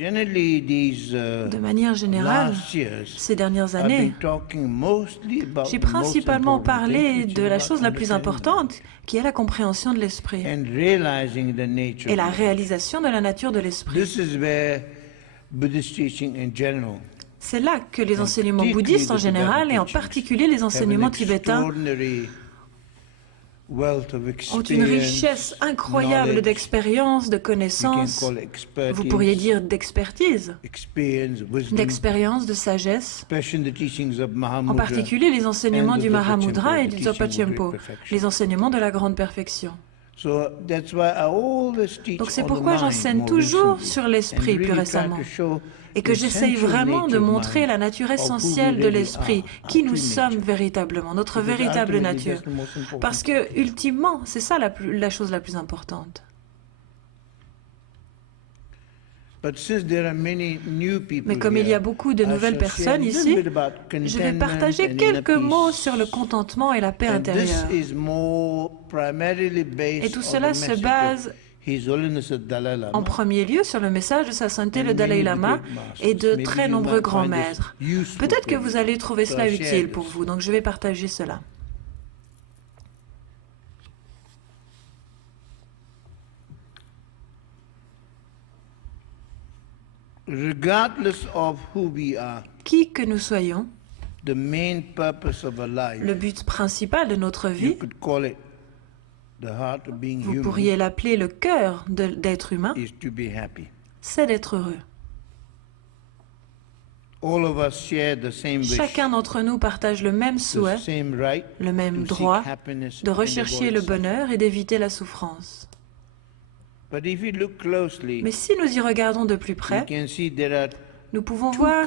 De manière générale, ces dernières années, j'ai principalement parlé de la chose la plus importante, qui est la compréhension de l'esprit et la réalisation de la nature de l'esprit. C'est là que les enseignements bouddhistes en général, et en particulier les enseignements tibétains, ont une richesse incroyable d'expérience, de connaissances, vous pourriez dire d'expertise, d'expérience, de sagesse, en particulier les enseignements du Mahamudra et du Dzogpa Chenpo, les enseignements de la grande perfection. Donc c'est pourquoi j'enseigne toujours sur l'esprit plus récemment, et que j'essaye vraiment de montrer la nature essentielle de l'esprit, qui nous sommes véritablement, notre véritable nature. Parce que, ultimement, c'est ça la chose la plus importante. Mais comme il y a beaucoup de nouvelles personnes ici, je vais partager quelques mots sur le contentement et la paix intérieure. Et tout cela se base en premier lieu sur le message de Sa Sainteté le Dalai Lama et de très nombreux grands maîtres. Peut-être que vous allez trouver cela utile pour vous, donc je vais partager cela. Qui que nous soyons, le but principal de notre vie, vous pourriez l'appeler le cœur d'être humain, c'est d'être heureux. Chacun d'entre nous partage le même souhait, le même droit de rechercher le bonheur et d'éviter la souffrance. Mais si nous y regardons de plus près, nous pouvons voir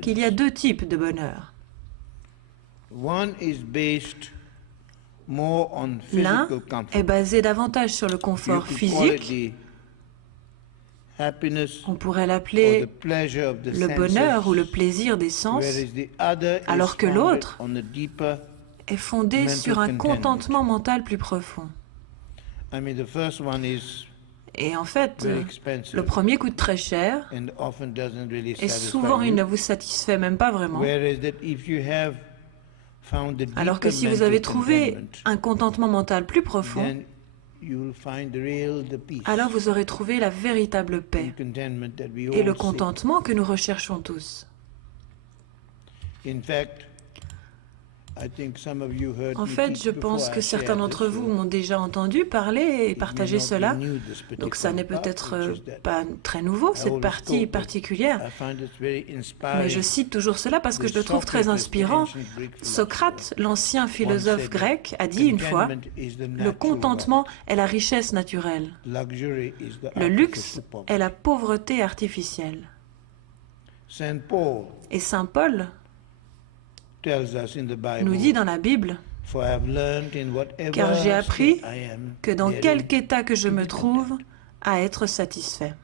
qu'il y a deux types de bonheur. L'un est basé davantage sur le confort physique. On pourrait l'appeler le bonheur ou le plaisir des sens, alors que l'autre est fondé sur un contentement mental plus profond. Et en fait, le premier coûte très cher et souvent il ne vous satisfait même pas vraiment. Alors que si vous avez trouvé un contentement mental plus profond, alors vous aurez trouvé la véritable paix et le contentement que nous recherchons tous. En fait, je pense que certains d'entre vous m'ont déjà entendu parler et partager cela, donc ça n'est peut-être pas très nouveau, cette partie particulière. Mais je cite toujours cela parce que je le trouve très inspirant. Socrate, l'ancien philosophe grec, a dit une fois, le contentement est la richesse naturelle. Le luxe est la pauvreté artificielle. Et Saint Paul nous dit dans la Bible, car j'ai appris que dans quelque état que je me trouve, à être satisfait.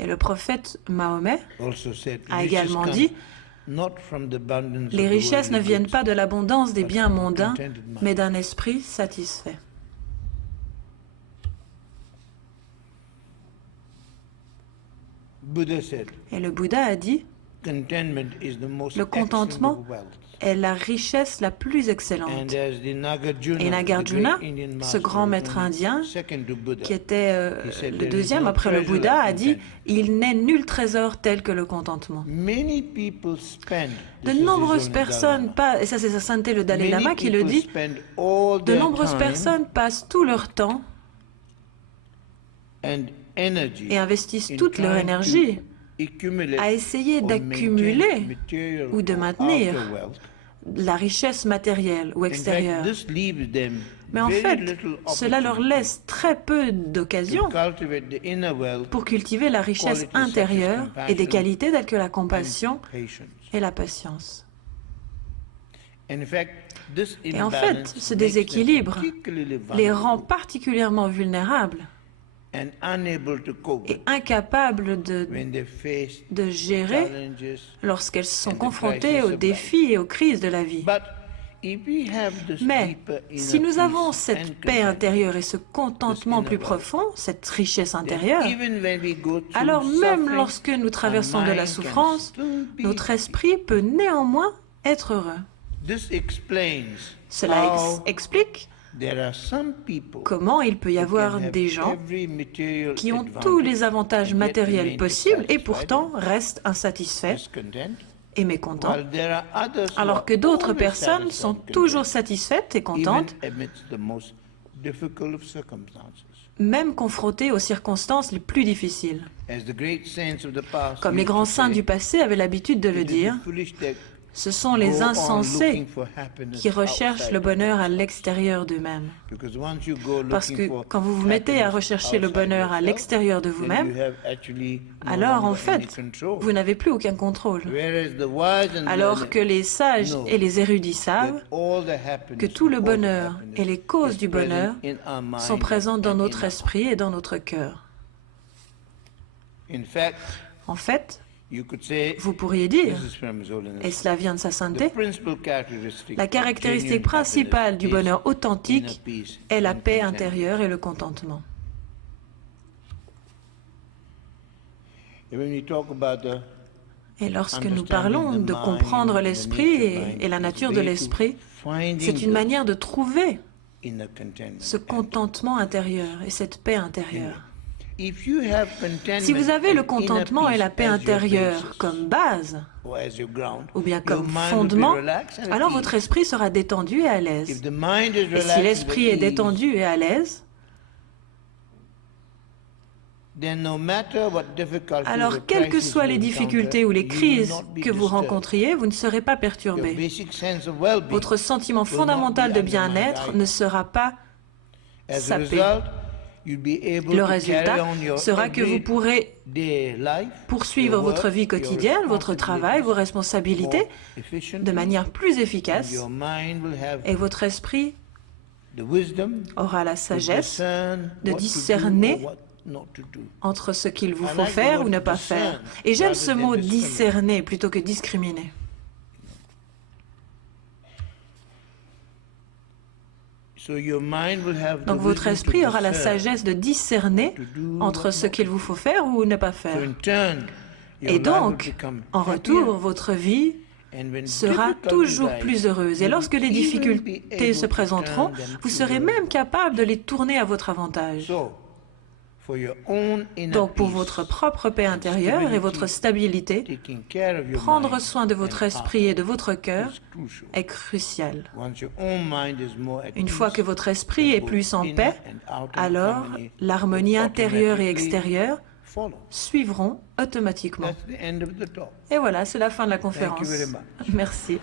Et le prophète Mahomet a également dit, les richesses ne viennent pas de l'abondance des biens mondains, mais d'un esprit satisfait. Et le Bouddha a dit, le contentement est la richesse la plus excellente. Et Nagarjuna, ce grand maître indien, qui était le deuxième après le Bouddha, a dit « Il n'est nul trésor tel que le contentement ». De nombreuses personnes, et ça c'est Sa Sainteté le Dalai Lama qui le dit, de nombreuses personnes passent tout leur temps et investissent toute leur énergie à essayer d'accumuler ou de maintenir la richesse matérielle ou extérieure. Mais en fait, cela leur laisse très peu d'occasions pour cultiver la richesse intérieure et des qualités telles que la compassion et la patience. Et en fait, ce déséquilibre les rend particulièrement vulnérables et incapables de gérer lorsqu'elles sont confrontées aux défis et aux crises de la vie. Mais si nous avons cette paix intérieure et ce contentement plus profond, cette richesse intérieure, alors même lorsque nous traversons de la souffrance, notre esprit peut néanmoins être heureux. Cela explique comment il peut y avoir des gens qui ont tous les avantages matériels possibles et pourtant restent insatisfaits et mécontents, alors que d'autres personnes sont toujours satisfaites et contentes, même confrontées aux circonstances les plus difficiles. Comme les grands saints du passé avaient l'habitude de le dire, ce sont les insensés qui recherchent le bonheur à l'extérieur d'eux-mêmes. Parce que quand vous vous mettez à rechercher le bonheur à l'extérieur de vous-même, alors en fait, vous n'avez plus aucun contrôle. Alors que les sages et les érudits savent que tout le bonheur et les causes du bonheur sont présentes dans notre esprit et dans notre cœur. En fait, vous pourriez dire, et cela vient de sa sainteté, la caractéristique principale du bonheur authentique est la paix intérieure et le contentement. Et lorsque nous parlons de comprendre l'esprit et la nature de l'esprit, c'est une manière de trouver ce contentement intérieur et cette paix intérieure. Si vous avez le contentement et la paix intérieure comme base, ou bien comme fondement, alors votre esprit sera détendu et à l'aise. Et si l'esprit est détendu et à l'aise, alors quelles que soient les difficultés ou les crises que vous rencontriez, vous ne serez pas perturbé. Votre sentiment fondamental de bien-être ne sera pas sapé. Le résultat sera que vous pourrez poursuivre votre vie quotidienne, votre travail, vos responsabilités de manière plus efficace et votre esprit aura la sagesse de discerner entre ce qu'il vous faut faire ou ne pas faire. Et j'aime ce mot discerner plutôt que discriminer. Donc votre esprit aura la sagesse de discerner entre ce qu'il vous faut faire ou ne pas faire. Et donc, en retour, votre vie sera toujours plus heureuse. Et lorsque les difficultés se présenteront, vous serez même capable de les tourner à votre avantage. Donc, pour votre propre paix intérieure et votre stabilité, prendre soin de votre esprit et de votre cœur est crucial. Une fois que votre esprit est plus en paix, alors l'harmonie intérieure et extérieure suivront automatiquement. Et voilà, c'est la fin de la conférence. Merci.